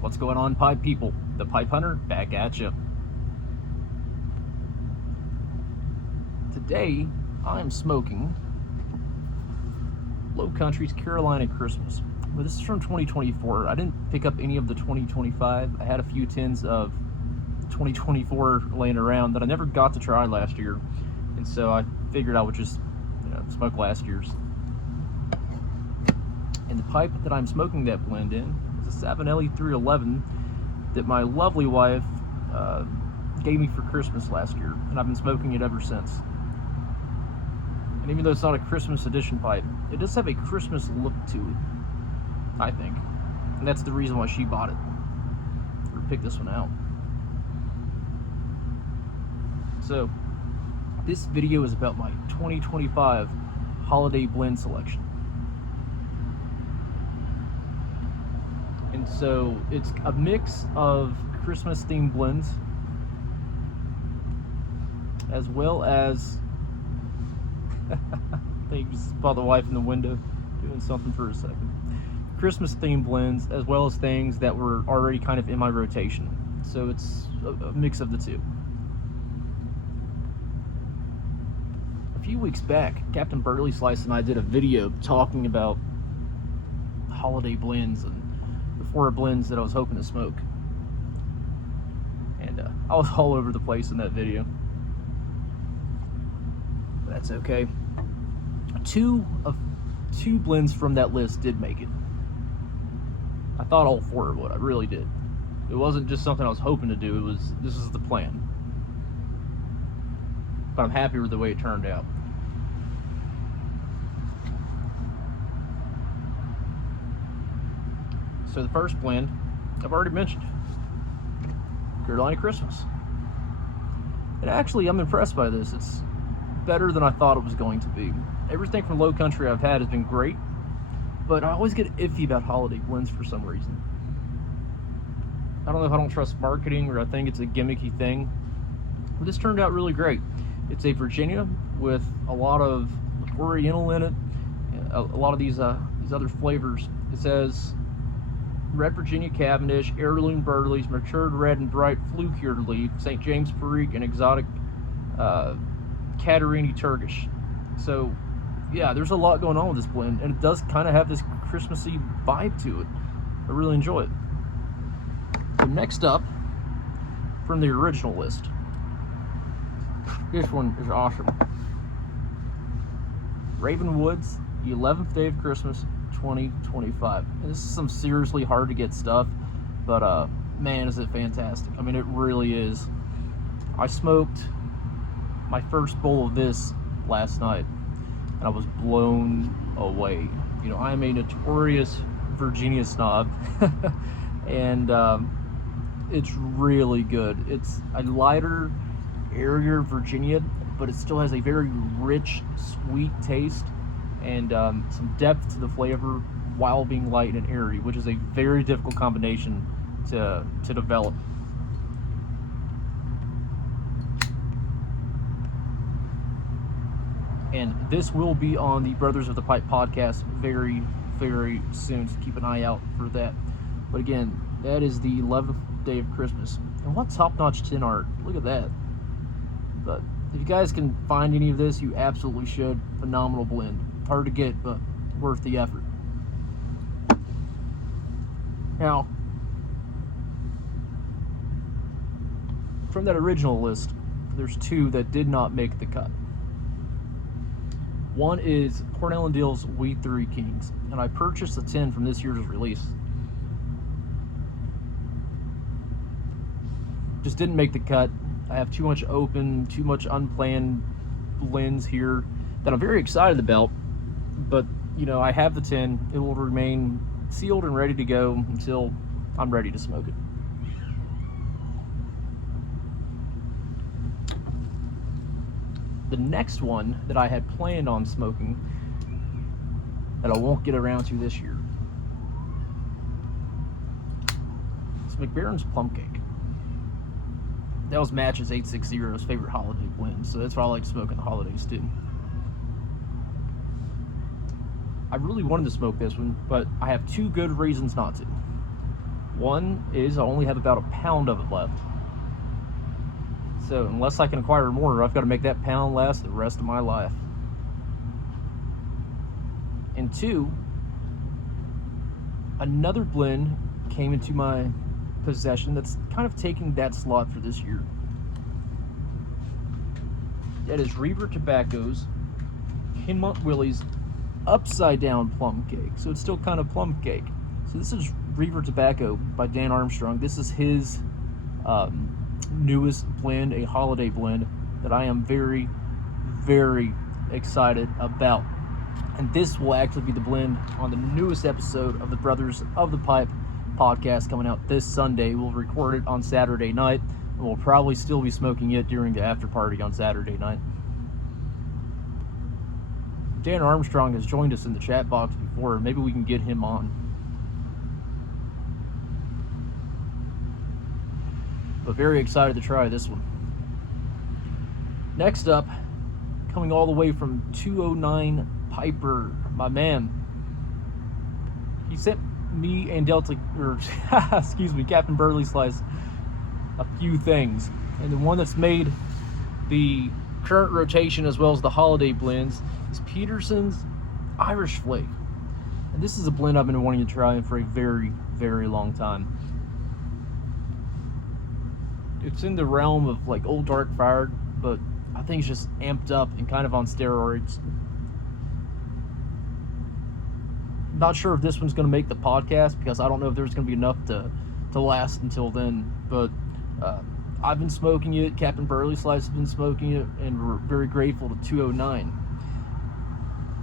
What's going on, pipe people? The Pipe Hunter back at you. Today, I am smoking Low Country's Carolina Christmas. But this is from 2024. I didn't pick up any of the 2025. I had a few tins of 2024 laying around that I never got to try last year, and so I figured I would just smoke last year's. And the pipe that I'm smoking that blend in is a Savinelli 311 that my lovely wife gave me for Christmas last year, and I've been smoking it ever since. And even though it's not a Christmas edition pipe, it does have a Christmas look to it, I think. And that's the reason why she bought it, or picked this one out. So, this video is about my 2025 holiday blend selection. And so, it's a mix of Christmas themed blends, as well as they just saw the wife in the window doing something for a second. Christmas themed blends, as well as things that were already kind of in my rotation. So it's a mix of the two. A few weeks back, Captain Burley Slice and I did a video talking about holiday blends and the 4 blends that I was hoping to smoke. And I was all over the place in that video. But that's okay. Two blends from that list did make it. I thought all 4 would. I really did. It wasn't just something I was hoping to do. This is the plan. But I'm happy with the way it turned out. So the first blend I've already mentioned, Carolina Christmas. And actually, I'm impressed by this. It's better than I thought it was going to be. Everything from Low Country I've had has been great, but I always get iffy about holiday blends for some reason. I don't know if I don't trust marketing or I think it's a gimmicky thing, but this turned out really great. It's a Virginia with a lot of Oriental in it, a lot of these other flavors. It says Red Virginia Cavendish, Heirloom Burleys, Matured Red and Bright Flue-Cured Leaf, St. James Perique, and Exotic Catarini Turkish. So yeah, there's a lot going on with this blend, and it does kind of have this Christmassy vibe to it. I really enjoy it. So next up, from the original list, this one is awesome. Ravenwood's 11th Day of Christmas 2025. And this is some seriously hard to get stuff, but man, is it fantastic. I mean, it really is. I smoked my first bowl of this last night, and I was blown away. You know, I'm a notorious Virginia snob, and it's really good. It's a lighter, airier Virginia, but it still has a very rich, sweet taste, and some depth to the flavor while being light and airy, which is a very difficult combination to develop. And this will be on the Brothers of the Pipe podcast very, very soon, so keep an eye out for that. But again, that is the 11th Day of Christmas. And what top-notch tin art. Look at that. But if you guys can find any of this, you absolutely should. Phenomenal blend. Hard to get, but worth the effort. Now, from that original list, there's 2 that did not make the cut. One is Cornell & Deal's We 3 Kings, and I purchased a tin from this year's release. Just didn't make the cut. I have too much open, too much unplanned blends here that I'm very excited about, but you know, I have the tin. It will remain sealed and ready to go until I'm ready to smoke it. The next one that I had planned on smoking that I won't get around to this year is McBaron's Plum Cake. That was Match's 860's favorite holiday blend, so that's why I like smoking the holidays too. I really wanted to smoke this one, but I have 2 good reasons not to. One is I only have about a pound of it left. So unless I can acquire more, I've got to make that pound last the rest of my life. And two, another blend came into my possession that's kind of taking that slot for this year. That is Reaver Tobacco's Kinmont Willie's Upside Down Plum Cake. So it's still kind of plum cake. So this is Reaver Tobacco by Dan Armstrong. This is his newest blend, a holiday blend that I am very, very excited about. And this will actually be the blend on the newest episode of the Brothers of the Pipe podcast coming out this Sunday. We'll record it on Saturday night, and we'll probably still be smoking it during the after party on Saturday night. Dan Armstrong has joined us in the chat box before. Maybe we can get him on. But very excited to try this one. Next up, coming all the way from 209 Piper, my man. He sent me and Captain Burley Slice a few things. And the one that's made the current rotation as well as the holiday blends is Peterson's Irish Flake. And this is a blend I've been wanting to try for a very, very long time. It's in the realm of like Old Dark Fired, but I think it's just amped up and kind of on steroids. Not sure if this one's going to make the podcast because I don't know if there's going to be enough to last until then. But I've been smoking it. Captain Burley Slice has been smoking it, and we're very grateful to 209.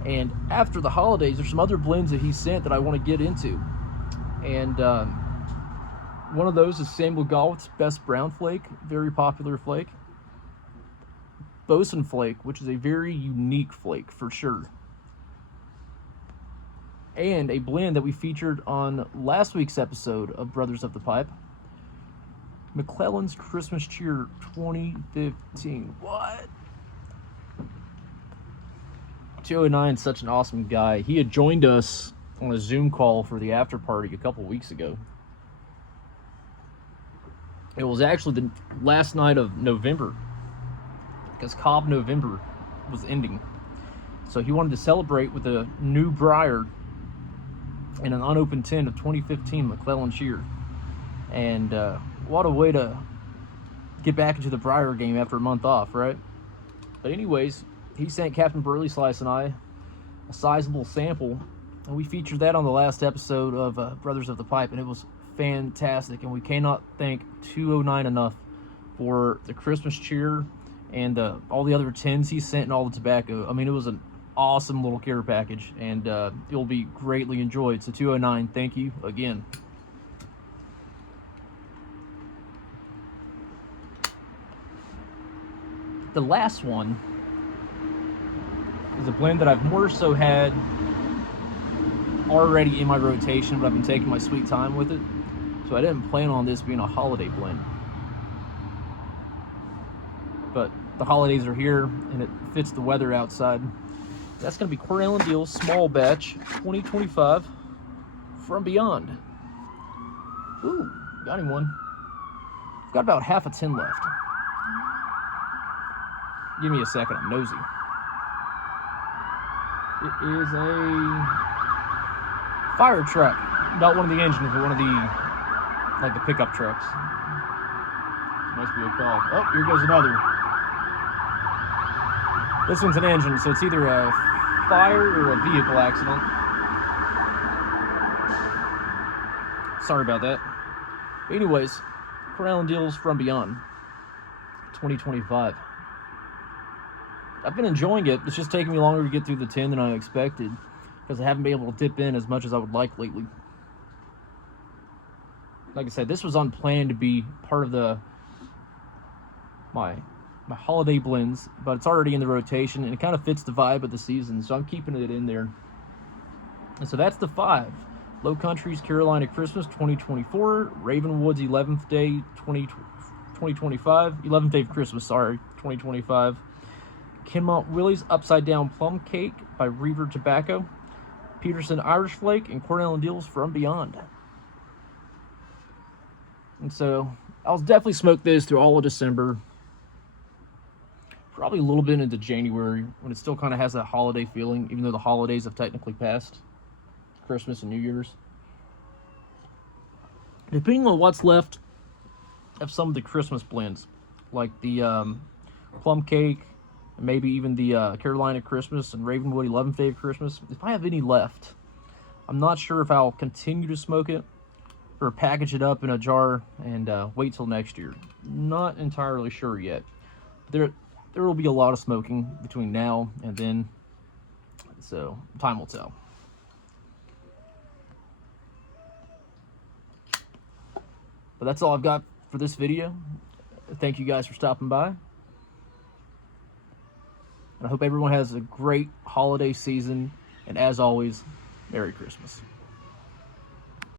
And after the holidays, there's some other blends that he sent that I want to get into. And one of those is Samuel Gallwith's Best Brown Flake, very popular flake. Bosun Flake, which is a very unique flake for sure. And a blend that we featured on last week's episode of Brothers of the Pipe, McClellan's Christmas Cheer 2015. What? 209 is such an awesome guy. He had joined us on a Zoom call for the after party a couple weeks ago. It was actually the last night of November, because Cobb November was ending. So he wanted to celebrate with a new briar and an unopened tin of 2015 McClellan Cheer. And what a way to get back into the briar game after a month off, right? But anyways, he sent Captain Burley Slice and I a sizable sample, and we featured that on the last episode of Brothers of the Pipe, and it was fantastic. And we cannot thank 209 enough for the Christmas Cheer and all the other tins he sent and all the tobacco. I mean, it was an awesome little care package, and it'll be greatly enjoyed. So 209, thank you again. The last one is a blend that I've more so had already in my rotation, but I've been taking my sweet time with it. So I didn't plan on this being a holiday blend. But the holidays are here, and it fits the weather outside. That's going to be Cornell & Deal's Small Batch 2025 From Beyond. Ooh, got him one. I've got about half a tin left. Give me a second, I'm nosy. It is a fire truck. Not one of the engines, but one of the, like the pickup trucks. Must be a call. Oh, here goes another. This one's an engine, so it's either a fire or a vehicle accident. Sorry about that. But anyways, Corral & Deal's From Beyond 2025. I've been enjoying it. It's just taking me longer to get through the tin than I expected, because I haven't been able to dip in as much as I would like lately. Like I said, this was unplanned to be part of my holiday blends, but it's already in the rotation, and it kind of fits the vibe of the season, so I'm keeping it in there. And so that's the 5. Low Country's Carolina Christmas 2024, Ravenwood's 11th Day 2025, 11th Day of Christmas, 2025, Kinmont Willie's Upside Down Plum Cake by Reaver Tobacco, Peterson Irish Flake, and Cornell & Deal's From Beyond. And so I'll definitely smoke this through all of December. Probably a little bit into January when it still kind of has that holiday feeling, even though the holidays have technically passed, Christmas and New Year's. Depending on what's left of some of the Christmas blends, like the plum cake, and maybe even the Carolina Christmas and Ravenwood 11th Day of Christmas, if I have any left, I'm not sure if I'll continue to smoke it or package it up in a jar and wait till next year. Not entirely sure yet. There will be a lot of smoking between now and then, so time will tell. But that's all I've got for this video. Thank you guys for stopping by. And I hope everyone has a great holiday season. And as always, Merry Christmas.